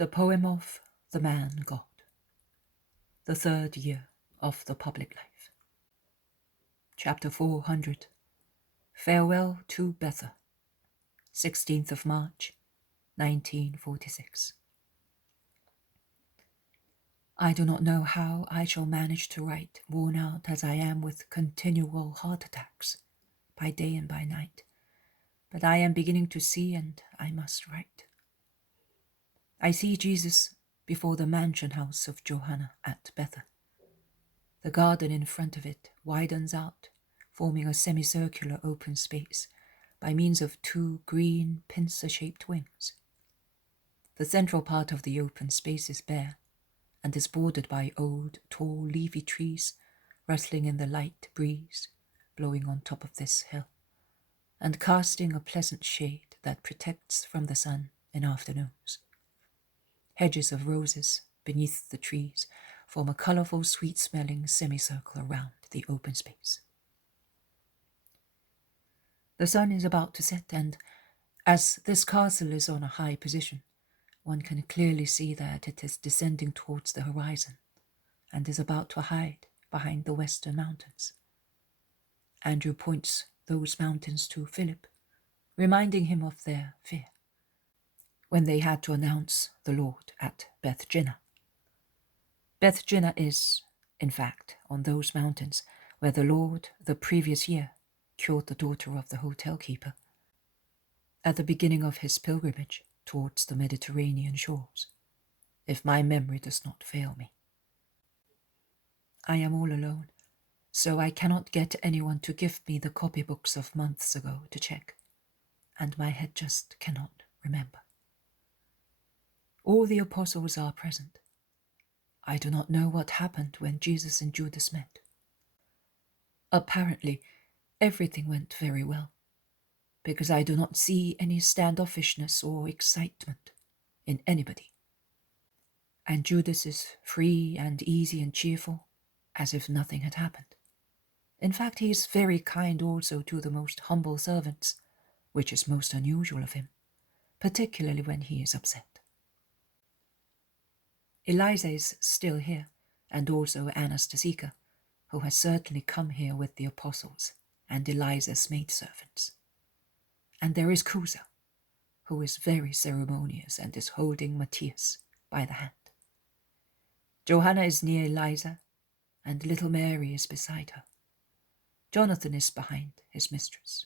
The Poem of the Man God. The Third Year of the Public Life. Chapter 400. Farewell to Bether. 16th of March, 1946. I do not know how I shall manage to write, worn out as I am with continual heart attacks, by day and by night, but I am beginning to see, and I must write. I see Jesus before the mansion house of Johanna at Bether. The garden in front of it widens out, forming a semicircular open space by means of two green pincer-shaped wings. The central part of the open space is bare and is bordered by old, tall, leafy trees rustling in the light breeze blowing on top of this hill, and casting a pleasant shade that protects from the sun in afternoons. Hedges of roses beneath the trees form a colourful, sweet-smelling semicircle around the open space. The sun is about to set, and as this castle is on a high position, one can clearly see that it is descending towards the horizon and is about to hide behind the western mountains. Andrew points those mountains to Philip, reminding him of their fear when they had to announce the Lord at Beth Jinnah. Beth Jinnah is, in fact, on those mountains where the Lord the previous year cured the daughter of the hotel keeper at the beginning of his pilgrimage towards the Mediterranean shores, if my memory does not fail me. I am all alone, so I cannot get anyone to give me the copybooks of months ago to check, and my head just cannot remember. All the apostles are present. I do not know what happened when Jesus and Judas met. Apparently, everything went very well, because I do not see any standoffishness or excitement in anybody. And Judas is free and easy and cheerful, as if nothing had happened. In fact, he is very kind also to the most humble servants, which is most unusual of him, particularly when he is upset. Eliza is still here, and also Anastasika, who has certainly come here with the apostles and Eliza's maidservants. And there is Cusa, who is very ceremonious and is holding Matthias by the hand. Johanna is near Eliza, and little Mary is beside her. Jonathan is behind his mistress.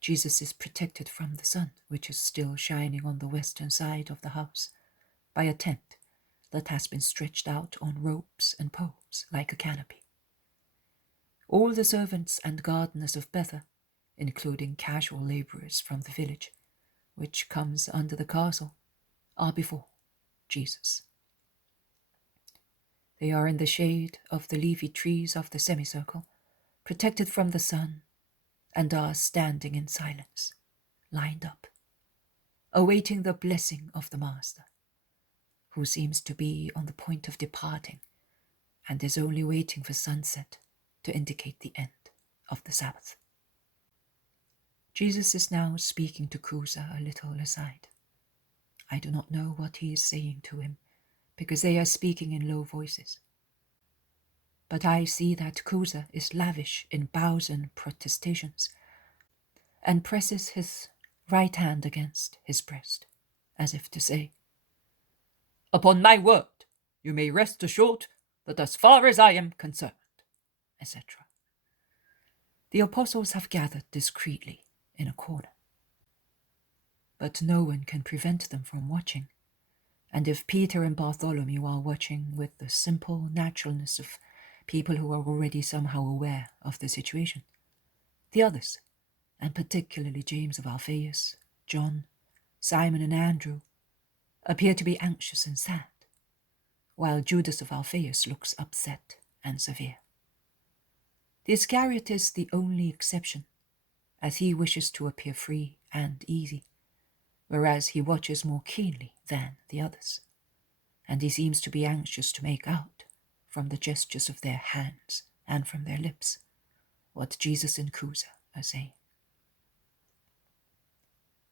Jesus is protected from the sun, which is still shining on the western side of the house, by a tent that has been stretched out on ropes and poles like a canopy. All the servants and gardeners of Bether, including casual labourers from the village, which comes under the castle, are before Jesus. They are in the shade of the leafy trees of the semicircle, protected from the sun, and are standing in silence, lined up, awaiting the blessing of the Master, who seems to be on the point of departing and is only waiting for sunset to indicate the end of the Sabbath. Jesus is now speaking to Cusa a little aside. I do not know what he is saying to him, because they are speaking in low voices. But I see that Cusa is lavish in bows and protestations, and presses his right hand against his breast, as if to say, "Upon my word, you may rest assured that as far as I am concerned," etc. The apostles have gathered discreetly in a corner, but no one can prevent them from watching, and if Peter and Bartholomew are watching with the simple naturalness of people who are already somehow aware of the situation, the others, and particularly James of Alphaeus, John, Simon and Andrew, appear to be anxious and sad, while Judas of Alphaeus looks upset and severe. The Iscariot is the only exception, as he wishes to appear free and easy, whereas he watches more keenly than the others, and he seems to be anxious to make out, from the gestures of their hands and from their lips, what Jesus and Cusa are saying.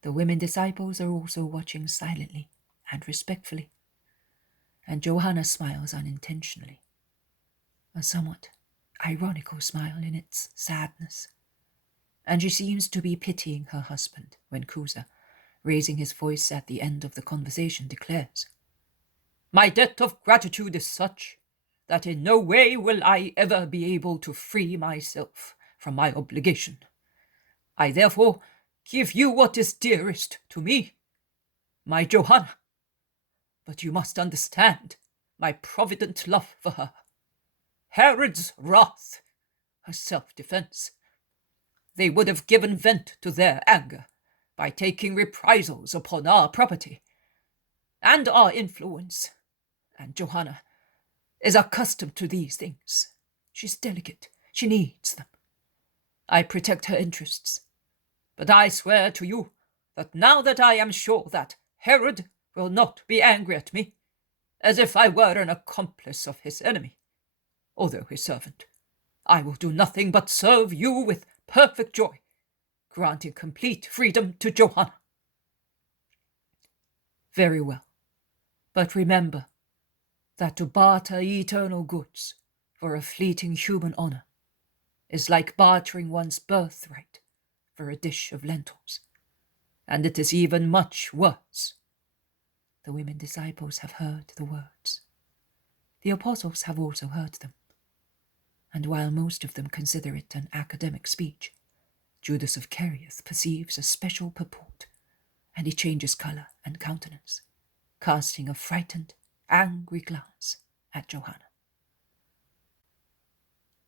The women disciples are also watching silently, and respectfully, and Johanna smiles unintentionally, a somewhat ironical smile in its sadness, and she seems to be pitying her husband when Cusa, raising his voice at the end of the conversation, declares, "My debt of gratitude is such that in no way will I ever be able to free myself from my obligation. I therefore give you what is dearest to me, my Johanna. But you must understand my provident love for her. Herod's wrath, her self-defense. They would have given vent to their anger by taking reprisals upon our property and our influence. And Johanna is accustomed to these things. She's delicate. She needs them. I protect her interests. But I swear to you that now that I am sure that Herod will not be angry at me, as if I were an accomplice of his enemy, although his servant, I will do nothing but serve you with perfect joy, granting complete freedom to Johanna." "Very well. But remember that to barter eternal goods for a fleeting human honor is like bartering one's birthright for a dish of lentils, and it is even much worse." The women disciples have heard the words. The apostles have also heard them. And while most of them consider it an academic speech, Judas of Kerioth perceives a special purport, and he changes colour and countenance, casting a frightened, angry glance at Johanna.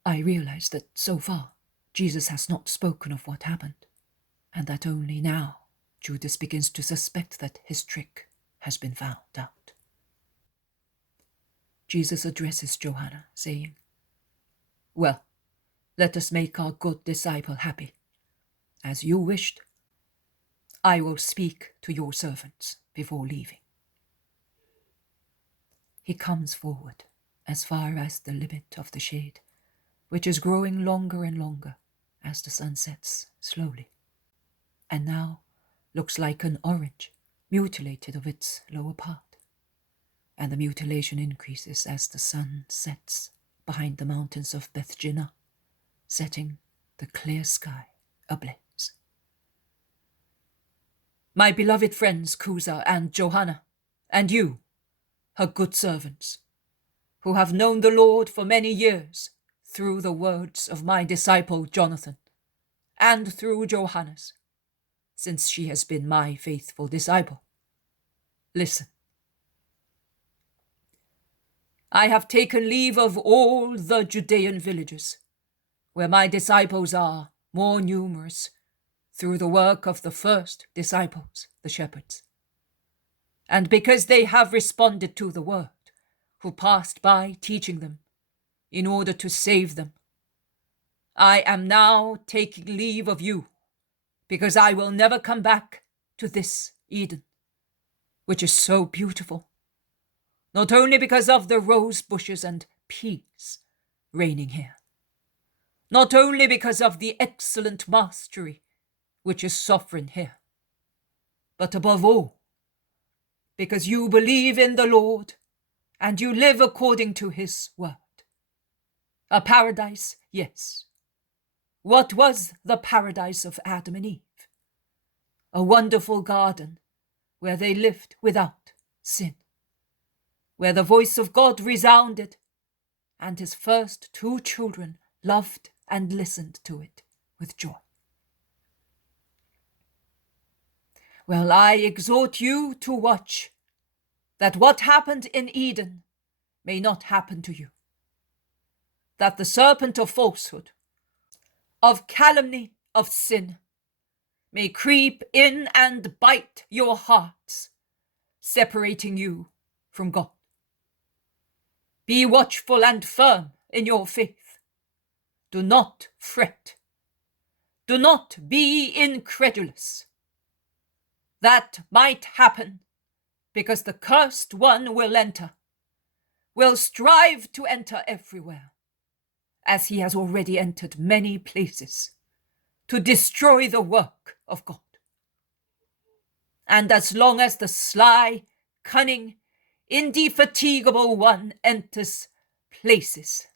I realize that so far Jesus has not spoken of what happened, and that only now Judas begins to suspect that his trick has been found out. Jesus addresses Johanna, saying, "Well, let us make our good disciple happy. As you wished, I will speak to your servants before leaving." He comes forward as far as the limit of the shade, which is growing longer and longer as the sun sets slowly, and now looks like an orange mutilated of its lower part, and the mutilation increases as the sun sets behind the mountains of Beth, setting the clear sky ablaze. "My beloved friends Cusa and Johanna, and you, her good servants, who have known the Lord for many years through the words of my disciple Jonathan, and through Johanna's, since she has been my faithful disciple. Listen. I have taken leave of all the Judean villages, where my disciples are more numerous through the work of the first disciples, the shepherds, and because they have responded to the word, who passed by teaching them in order to save them. I am now taking leave of you, because I will never come back to this Eden, which is so beautiful, not only because of the rose bushes and peace reigning here, not only because of the excellent mastery which is sovereign here, but above all, because you believe in the Lord and you live according to his word. A paradise, yes. What was the paradise of Adam and Eve? A wonderful garden where they lived without sin, where the voice of God resounded and his first two children loved and listened to it with joy. Well, I exhort you to watch that what happened in Eden may not happen to you, that the serpent of falsehood, of calumny, of sin, may creep in and bite your hearts, separating you from God. Be watchful and firm in your faith. Do not fret. Do not be incredulous. That might happen because the cursed one will strive to enter everywhere, as he has already entered many places, to destroy the work of God. And as long as the sly, cunning, indefatigable one enters places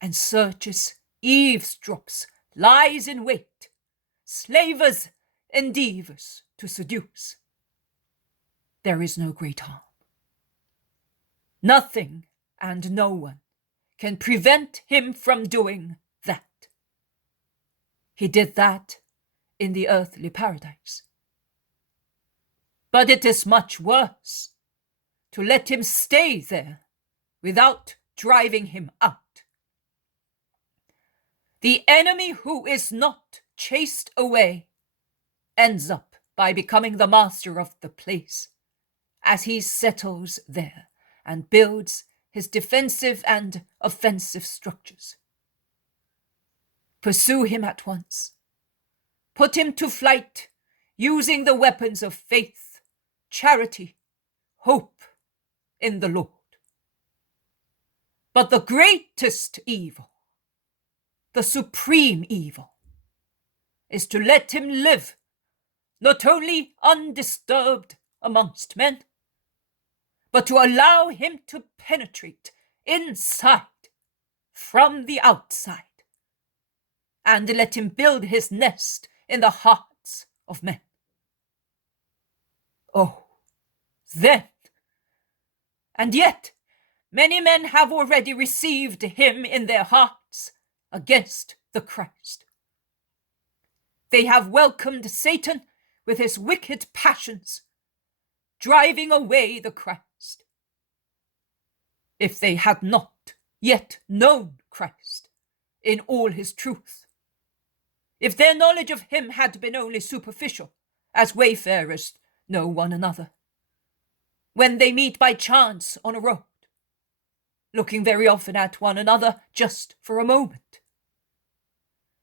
and searches, eavesdrops, lies in wait, slavers, endeavors to seduce. There is no great harm. Nothing and no one can prevent him from doing that. He did that in the earthly paradise. But it is much worse to let him stay there without driving him out. The enemy who is not chased away ends up by becoming the master of the place as he settles there and builds his defensive and offensive structures. Pursue him at once. Put him to flight using the weapons of faith, charity, hope in the Lord. But the greatest evil, the supreme evil, is to let him live not only undisturbed amongst men, but to allow him to penetrate inside from the outside, and let him build his nest in the hearts of men. Oh, then, and yet many men have already received him in their hearts against the Christ. They have welcomed Satan with his wicked passions, driving away the Christ. If they had not yet known Christ in all his truth, if their knowledge of him had been only superficial, as wayfarers know one another, when they meet by chance on a road, looking very often at one another just for a moment,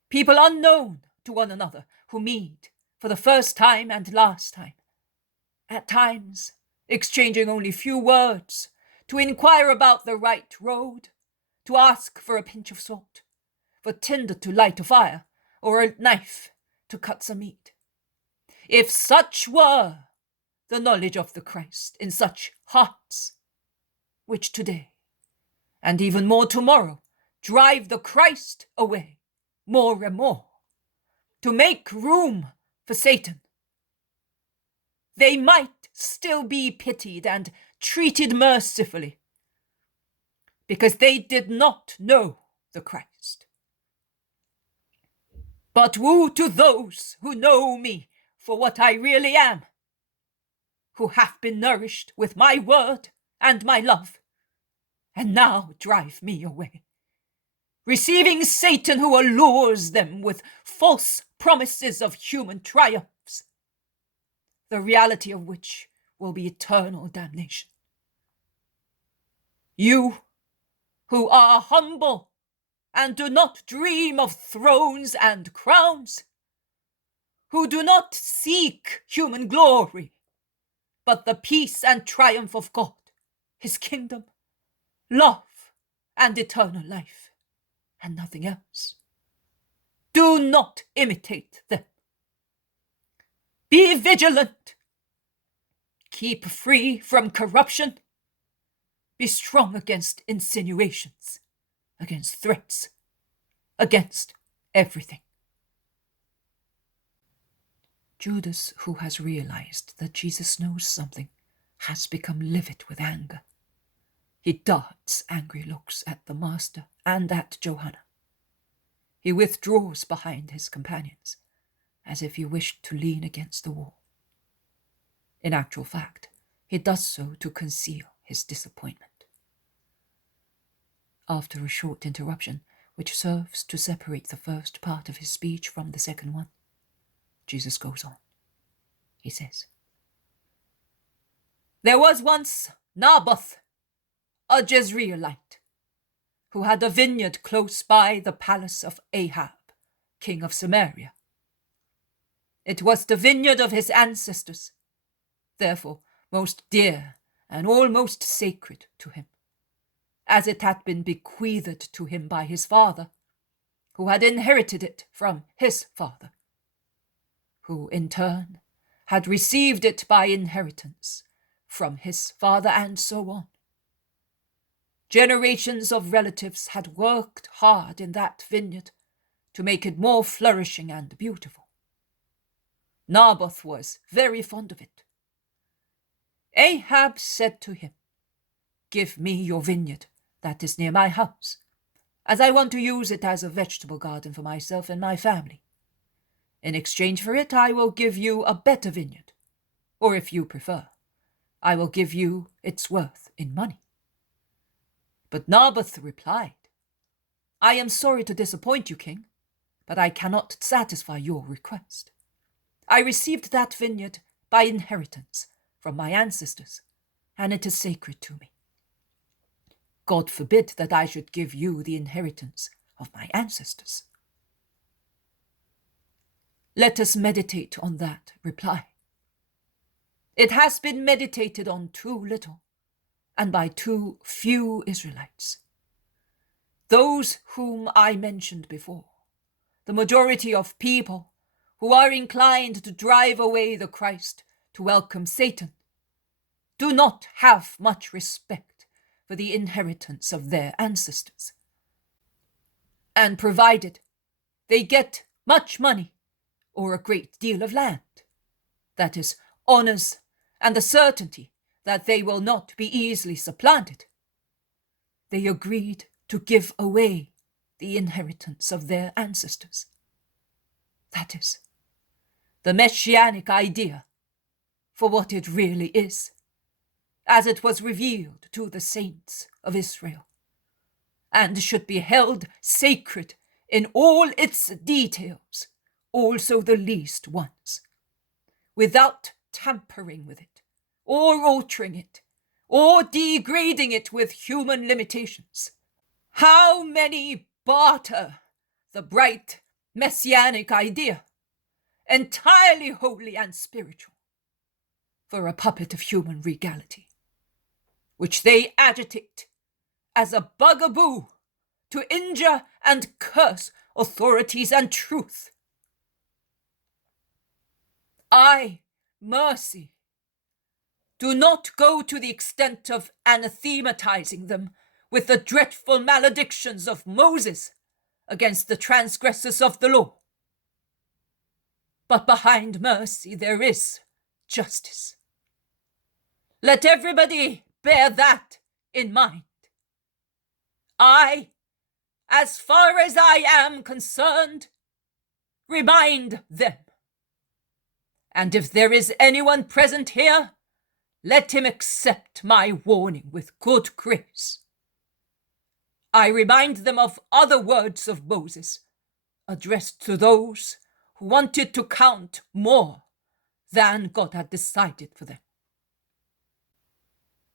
people unknown to one another who meet for the first time and last time, at times exchanging only few words to inquire about the right road, to ask for a pinch of salt, for tinder to light a fire, or a knife to cut some meat. If such were the knowledge of the Christ in such hearts, which today, and even more tomorrow, drive the Christ away more and more, to make room for Satan, they might still be pitied and treated mercifully, because they did not know the Christ. But woe to those who know me for what I really am, who have been nourished with my word and my love, and now drive me away, receiving Satan who allures them with false promises of human triumphs, the reality of which will be eternal damnation. You who are humble and do not dream of thrones and crowns, who do not seek human glory, but the peace and triumph of God, his kingdom, love, and eternal life, and nothing else. Do not imitate them. Be vigilant. Keep free from corruption. Be strong against insinuations, against threats, against everything. Judas, who has realized that Jesus knows something, has become livid with anger. He darts angry looks at the Master and at Johanna. He withdraws behind his companions, as if he wished to lean against the wall. In actual fact, he does so to conceal his disappointment. After a short interruption, which serves to separate the first part of his speech from the second one, Jesus goes on. He says, "There was once Naboth, a Jezreelite, who had a vineyard close by the palace of Ahab, king of Samaria. It was the vineyard of his ancestors, therefore most dear and almost sacred to him, as it had been bequeathed to him by his father, who had inherited it from his father, who in turn had received it by inheritance from his father, and so on. Generations of relatives had worked hard in that vineyard to make it more flourishing and beautiful. Naboth was very fond of it. Ahab said to him, "Give me your vineyard that is near my house, as I want to use it as a vegetable garden for myself and my family. In exchange for it, I will give you a better vineyard, or if you prefer, I will give you its worth in money." But Naboth replied, "I am sorry to disappoint you, king, but I cannot satisfy your request. I received that vineyard by inheritance from my ancestors, and it is sacred to me. God forbid that I should give you the inheritance of my ancestors." Let us meditate on that reply. It has been meditated on too little, and by too few Israelites. Those whom I mentioned before, the majority of people who are inclined to drive away the Christ to welcome Satan, do not have much respect for the inheritance of their ancestors. And provided they get much money or a great deal of land, that is, honors and the certainty that they will not be easily supplanted, they agreed to give away the inheritance of their ancestors. That is, the messianic idea for what it really is, as it was revealed to the saints of Israel, and should be held sacred in all its details, also the least ones, without tampering with it, or altering it, or degrading it with human limitations. How many barter the bright messianic idea, entirely holy and spiritual, for a puppet of human regality, which they agitate as a bugaboo to injure and curse authorities and truth. I, mercy, do not go to the extent of anathematizing them with the dreadful maledictions of Moses against the transgressors of the law. But behind mercy there is justice. Let everybody bear that in mind. I, as far as I am concerned, remind them. And if there is anyone present here, let him accept my warning with good grace. I remind them of other words of Moses, addressed to those who wanted to count more than God had decided for them.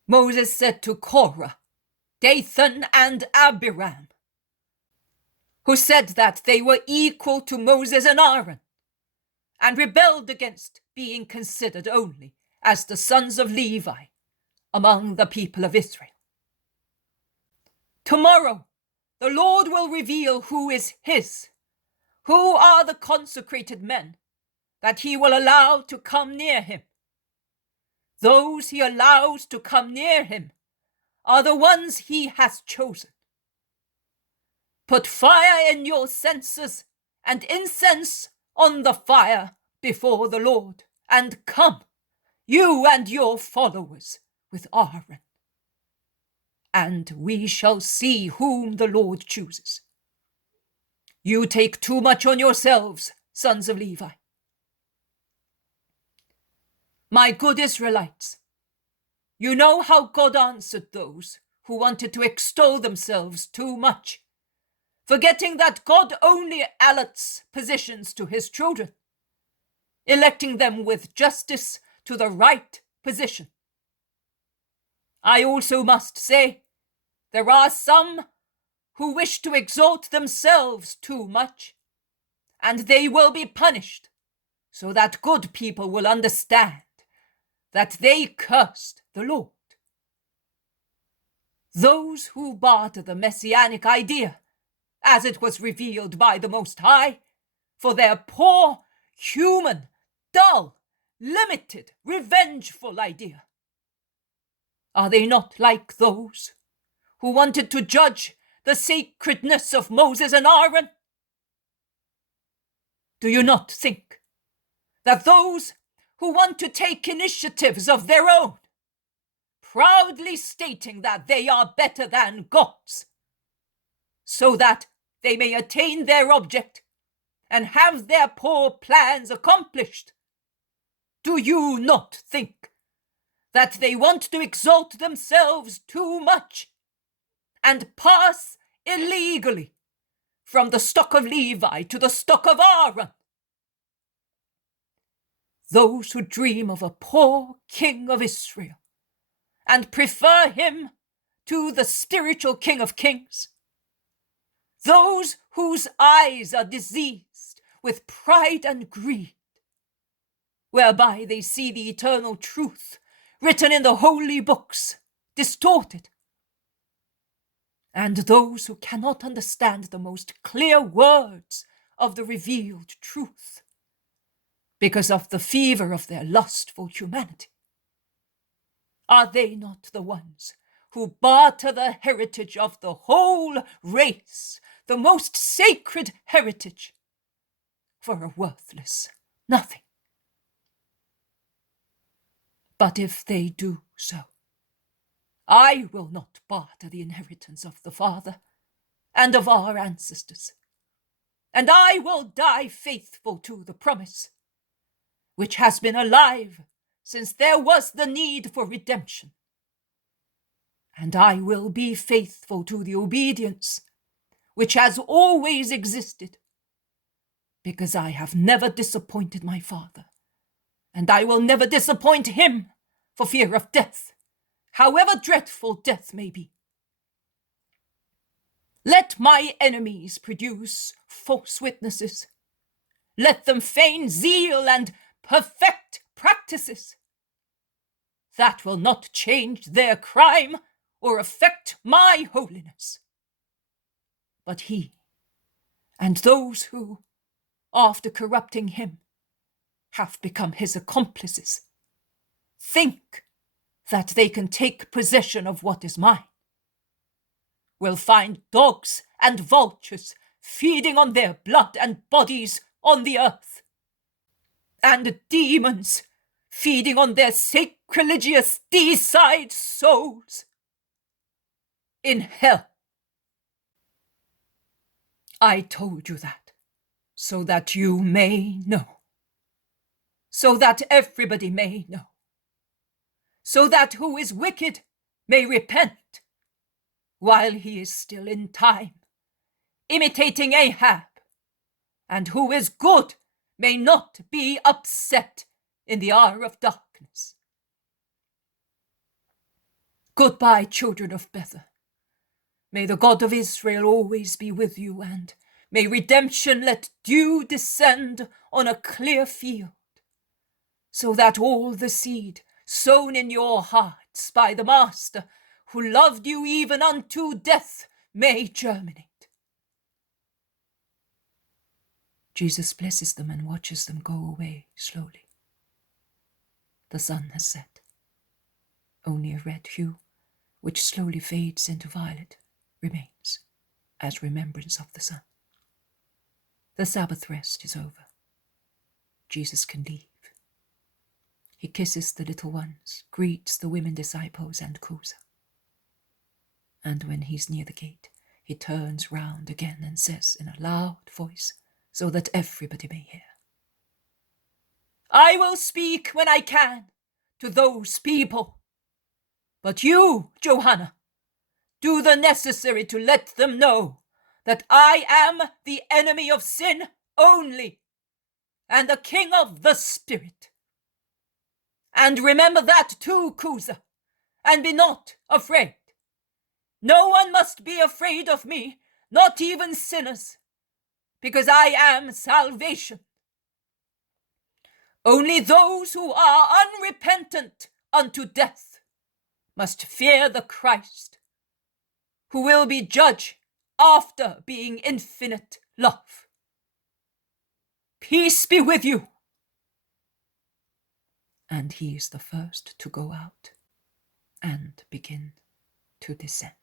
Moses said to Korah, Dathan, and Abiram, who said that they were equal to Moses and Aaron, and rebelled against being considered only as the sons of Levi among the people of Israel. Tomorrow, the Lord will reveal who is his, who are the consecrated men that he will allow to come near him. Those he allows to come near him are the ones he has chosen. Put fire in your censers and incense on the fire before the Lord, and come, you and your followers, with Aaron. And we shall see whom the Lord chooses. You take too much on yourselves, sons of Levi. My good Israelites, you know how God answered those who wanted to extol themselves too much, forgetting that God only allots positions to his children, electing them with justice to the right position. I also must say, there are some who wish to exalt themselves too much, and they will be punished, so that good people will understand that they cursed the Lord. Those who barter the messianic idea, as it was revealed by the Most High, for their poor, human, dull, limited, revengeful idea, Are they not like those who wanted to judge the sacredness of Moses and Aaron? Do you not think that those who want to take initiatives of their own, proudly stating that they are better than gods, so that they may attain their object and have their poor plans accomplished, do you not think that they want to exalt themselves too much and pass illegally from the stock of Levi to the stock of Aaron? Those who dream of a poor king of Israel and prefer him to the spiritual King of Kings, those whose eyes are diseased with pride and greed, whereby they see the eternal truth written in the holy books distorted, and those who cannot understand the most clear words of the revealed truth because of the fever of their lustful humanity. Are they not the ones who barter the heritage of the whole race, the most sacred heritage, for a worthless nothing? But if they do so, I will not barter the inheritance of the Father and of our ancestors, and I will die faithful to the promise, which has been alive since there was the need for redemption. And I will be faithful to the obedience which has always existed, because I have never disappointed my Father, and I will never disappoint him for fear of death, however dreadful death may be. Let my enemies produce false witnesses. Let them feign zeal and perfect practices. That will not change their crime or affect my holiness. But he and those who, after corrupting him, have become his accomplices, think that they can take possession of what is mine, will find dogs and vultures feeding on their blood and bodies on the earth, and demons feeding on their sacrilegious deicide souls in hell. I told you that so that you may know, so that everybody may know, so that who is wicked may repent while he is still in time, imitating Ahab, and who is good may not be upset in the hour of darkness. Goodbye, children of Bether. May the God of Israel always be with you, and may redemption let dew descend on a clear field, so that all the seed sown in your hearts by the Master, who loved you even unto death, may germinate. Jesus blesses them and watches them go away slowly. The sun has set. Only a red hue, which slowly fades into violet, remains as remembrance of the sun. The Sabbath rest is over. Jesus can leave. He kisses the little ones, greets the women disciples and Cusa. And when he's near the gate, he turns round again and says in a loud voice, so that everybody may hear, I will speak when I can to those people, but you, Johanna, do the necessary to let them know that I am the enemy of sin only, and the king of the spirit. And remember that too, Cusa, and be not afraid. No one must be afraid of me, not even sinners, because I am salvation. Only those who are unrepentant unto death must fear the Christ, who will be judge after being infinite love. Peace be with you. And he is the first to go out and begin to descend.